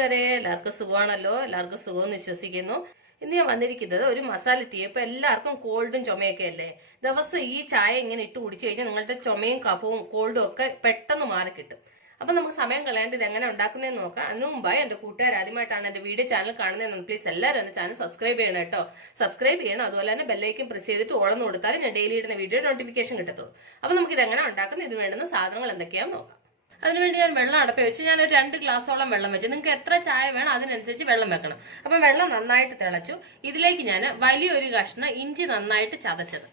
കൂട്ടുകാരെ, എല്ലാവർക്കും സുഖമാണല്ലോ? എല്ലാവർക്കും സുഖമെന്ന് വിശ്വസിക്കുന്നു. ഇന്ന് ഞാൻ വന്നിരിക്കുന്നത് ഒരു മസാല ടീ. ഇപ്പൊ എല്ലാവർക്കും കോൾഡും ചുമയൊക്കെ അല്ലേ. ദിവസം ഈ ചായ ഇങ്ങനെ ഇട്ട് കുടിച്ചു കഴിഞ്ഞാൽ നിങ്ങളുടെ ചുമയും കഫവും കോൾഡും ഒക്കെ പെട്ടെന്ന് മാറി കിട്ടും. അപ്പൊ നമുക്ക് സമയം കളയാണ്ട് ഇത് എങ്ങനെ ഉണ്ടാക്കുന്നതെന്ന് നോക്കാം. അതിനു മുമ്പായി എന്റെ കൂട്ടുകാർ ആദ്യമായിട്ടാണ് എന്റെ വീഡിയോ ചാനൽ കാണുന്നതെന്ന് പ്ലീസ് എല്ലാവരും എന്റെ ചാനൽ സബ്സ്ക്രൈബ് ചെയ്യണം കേട്ടോ. സബ്സ്ക്രൈബ് ചെയ്യണം. അതുപോലെ തന്നെ ബെല്ലൈക്കൻ പ്രസ് ചെയ്തിട്ട് ഓളന്ന് കൊടുത്താൽ ഞാൻ ഡെയിലി ഇടുന്ന വീഡിയോ നോട്ടിഫിക്കേഷൻ കിട്ടത്തുള്ളൂ. അപ്പൊ നമുക്ക് ഇത് എങ്ങനെ ഉണ്ടാക്കുന്നത്, ഇത് വേണ്ടുന്ന സാധനങ്ങൾ എന്തൊക്കെയാണെന്ന് നോക്കാം. അതിനുവേണ്ടി ഞാൻ വെള്ളം അടപ്പി വെച്ച് ഞാനൊരു 2 ഗ്ലാസോളം വെള്ളം വെച്ച്. നിങ്ങൾക്ക് എത്ര ചായ വേണം അതിനനുസരിച്ച് വെള്ളം വെക്കണം. അപ്പം വെള്ളം നന്നായിട്ട് തിളച്ചു. ഇതിലേക്ക് ഞാൻ വലിയൊരു കഷ്ണം ഇഞ്ചി നന്നായിട്ട് ചതച്ചത്,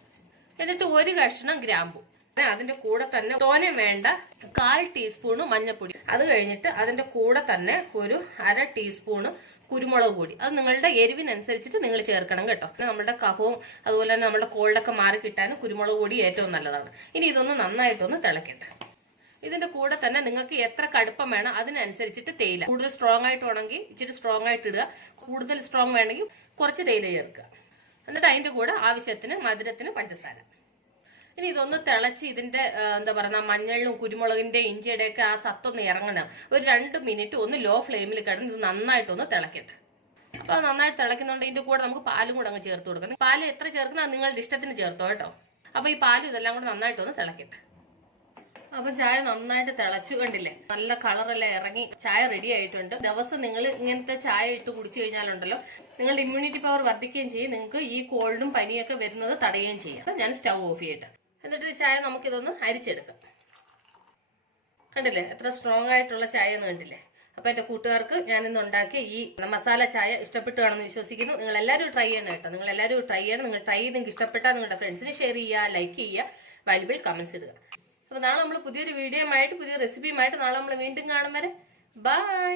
എന്നിട്ട് 1 കഷ്ണം ഗ്രാമ്പു, അതിന്റെ കൂടെ തന്നെ തോനെ വേണ്ട 1/4 ടീസ്പൂണ് മഞ്ഞൾപ്പൊടി, അത് കഴിഞ്ഞിട്ട് അതിന്റെ കൂടെ തന്നെ ഒരു 1/2 ടീസ്പൂണ് കുരുമുളക് പൊടി. അത് നിങ്ങളുടെ എരിവിനനുസരിച്ചിട്ട് നിങ്ങൾ ചേർക്കണം കേട്ടോ. നമ്മുടെ കഫവും അതുപോലെ തന്നെ നമ്മുടെ കോൾഡൊക്കെ മാറി കിട്ടാൻ കുരുമുളക് പൊടി ഏറ്റവും നല്ലതാണ്. ഇനി ഇതൊന്ന് നന്നായിട്ടൊന്ന് തിളക്കട്ടെ. ഇതിന്റെ കൂടെ തന്നെ നിങ്ങൾക്ക് എത്ര കടുപ്പം വേണം അതിനനുസരിച്ചിട്ട് തേയില, കൂടുതൽ സ്ട്രോങ് ആയിട്ട് വേണമെങ്കിൽ ഇച്ചിരി സ്ട്രോങ് ആയിട്ട് ഇടുക, കൂടുതൽ സ്ട്രോങ് വേണമെങ്കിൽ കുറച്ച് തേയില ചേർക്കുക. എന്നിട്ട് അതിന്റെ കൂടെ ആവശ്യത്തിന് മധുരത്തിന് പഞ്ചസാര. ഇനി ഇതൊന്ന് തിളച്ച് ഇതിന്റെ എന്താ പറയുക, മഞ്ഞളും കുരുമുളകിന്റെ ഇഞ്ചിയുടെ ഒക്കെ ആ സത്തൊന്ന് ഇറങ്ങണം. ഒരു 2 മിനിറ്റ് ഒന്ന് ലോ ഫ്ലെയിമിൽ കിടന്ന് ഇത് നന്നായിട്ടൊന്ന് തിളക്കട്ടെ. അപ്പൊ അത് നന്നായിട്ട് തിളക്കുന്നുണ്ട്. ഇതിന്റെ കൂടെ നമുക്ക് പാലും കൂടെ അങ്ങ് ചേർത്ത് കൊടുക്കണം. പാല് എത്ര ചേർക്കുന്നത് അത് നിങ്ങളുടെ ഇഷ്ടത്തിന് ചേർത്തോ കേട്ടോ. അപ്പൊ ഈ പാലും ഇതെല്ലാം കൂടെ നന്നായിട്ടൊന്ന് തിളക്കട്ടെ. അപ്പൊ ചായ നന്നായിട്ട് തിളച്ചു, കണ്ടില്ലേ? നല്ല കളറെല്ലാം ഇറങ്ങി ചായ റെഡി ആയിട്ടുണ്ട്. ദിവസം നിങ്ങൾ ഇങ്ങനത്തെ ചായ ഇട്ട് കുടിച്ചു കഴിഞ്ഞാലുണ്ടല്ലോ, നിങ്ങളുടെ ഇമ്മ്യൂണിറ്റി പവർ വർദ്ധിക്കുകയും ചെയ്യും. നിങ്ങൾക്ക് ഈ കോൾഡും പനിയൊക്കെ വരുന്നത് തടയുകയും ചെയ്യാം. ഞാൻ സ്റ്റൗ ഓഫ് ചെയ്യട്ടെ. എന്നിട്ട് ഈ ചായ നമുക്കിതൊന്ന് അരിച്ചെടുക്കാം. കണ്ടില്ലേ എത്ര സ്ട്രോങ് ആയിട്ടുള്ള ചായ എന്ന് കണ്ടില്ലേ? അപ്പൊ എന്റെ കൂട്ടുകാർക്ക് ഞാൻ ഇന്ന് ഉണ്ടാക്കിയ ഈ മസാല ചായ ഇഷ്ടപ്പെട്ടു കാണുമെന്ന് വിശ്വസിക്കുന്നു. നിങ്ങൾ എല്ലാവരും ട്രൈ ചെയ്യണം കേട്ടോ. നിങ്ങൾ എല്ലാവരും ട്രൈ ചെയ്യണം. നിങ്ങൾ ട്രൈ ചെയ്ത് നിങ്ങൾക്ക് ഇഷ്ടപ്പെട്ടാൽ നിങ്ങളുടെ ഫ്രണ്ട്സിന് ഷെയർ ചെയ്യുക, ലൈക്ക് ചെയ്യുക, വാല്യുബിൾ കമന്റ്സ് ഇടുക. അപ്പൊ നാളെ നമ്മൾ പുതിയൊരു വീഡിയോയുമായിട്ട് പുതിയ റെസിപ്പിയുമായിട്ട് നാളെ നമ്മൾ വീണ്ടും കാണും വരെ ബൈ.